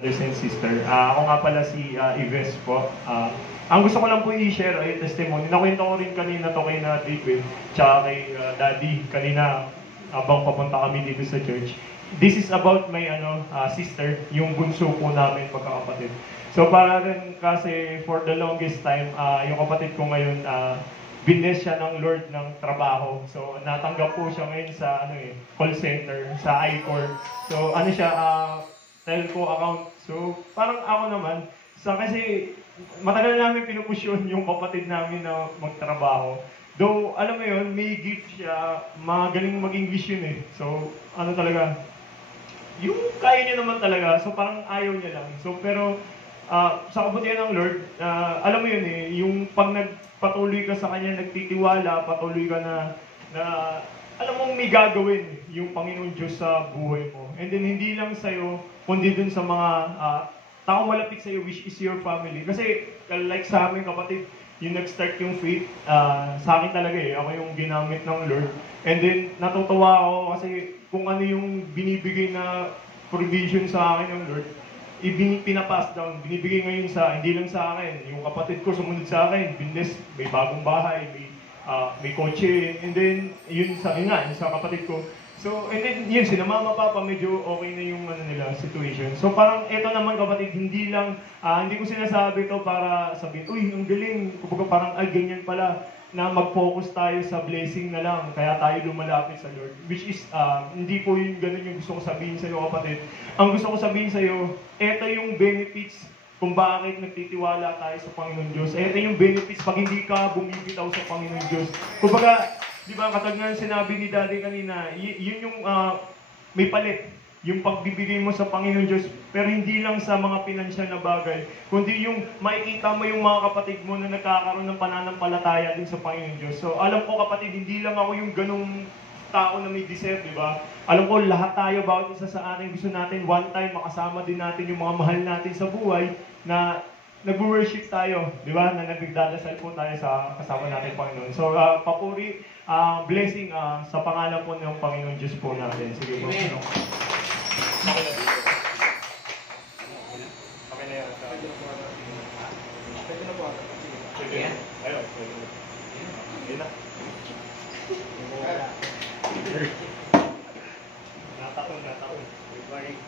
Brothers and sister, ako nga pala si Ives po. Ang gusto ko lang po i-share ay testimony. Nakwento ko rin kanina to kay na David, tsaka kay Daddy kanina habang papunta kami dito sa church. This is about my sister, yung bunso po namin magkakapatid. So para rin kasi for the longest time, yung kapatid ko ngayon, biness siya ng Lord ng trabaho. So natanggap po siya ngayon sa call center, sa I-Core. So siya, telco account. So, parang ako naman, kasi matagal namin pinupush yung kapatid namin na magtrabaho. Though, alam mo yun, may gift siya, magaling mag-English yun eh. So, talaga, yung kaya niya naman talaga, so parang ayaw niya lang. So, pero, sa kabutihan ng Lord, alam mo yun eh, yung pag nagpatuloy ka sa Kanya, nagtitiwala, patuloy ka na alam mong may gagawin yung Panginoon Diyos sa buhay mo. And then, hindi lang sa'yo, kundi dun sa mga taong malapit sa'yo, which is your family. Kasi, like sa amin kapatid, yung nag-start yung faith, sa akin talaga eh, ako yung ginamit ng Lord. And then, natutuwa ako kasi kung ano yung binibigay na provision sa akin ng Lord, pinapass down, binibigay ngayon hindi lang sa akin, yung kapatid ko sumunod sa akin, binless, may bagong bahay, may kotse, and then, yun sa kapatid ko. So, and then, yun, sila mama, papa, medyo okay na yung nila, situation. So, parang, eto naman kapatid, hindi ko sinasabi to para sabihin, uy, ang galing, kumbaga parang, ganyan pala, na mag-focus tayo sa blessing na lang, kaya tayo lumalapit sa Lord. Which is, hindi po yun ganun yung gusto ko sabihin sa'yo kapatid. Ang gusto ko sabihin sa'yo, eto yung benefits kung bakit nagtitiwala tayo sa Panginoon Diyos. Ito yung benefits pag hindi ka bumibitaw sa Panginoon Diyos. Kumbaga, di ba, katag nga sinabi ni Daddy kanina, yun yung may palit. Yung pagbibigay mo sa Panginoon Diyos, pero hindi lang sa mga pinansyal na bagay, kundi yung makikita mo yung mga kapatid mo na nagkakaroon ng pananampalataya din sa Panginoon Diyos. So, alam ko kapatid, hindi lang ako yung ganung tao na may deserve, di ba? Alam ko, lahat tayo, bawat isa sa atin, gusto natin one time makasama din natin yung mga mahal natin sa buhay na nag-worship tayo, di ba? Na nagdadasal po tayo sa kasama natin Panginoon. So, papuri, blessing sa pangalan po ng Panginoon Diyos po natin. Sige po. Okay na dito. Okay na yan. Pwede na po. Pwede na. Ayun. Pwede na.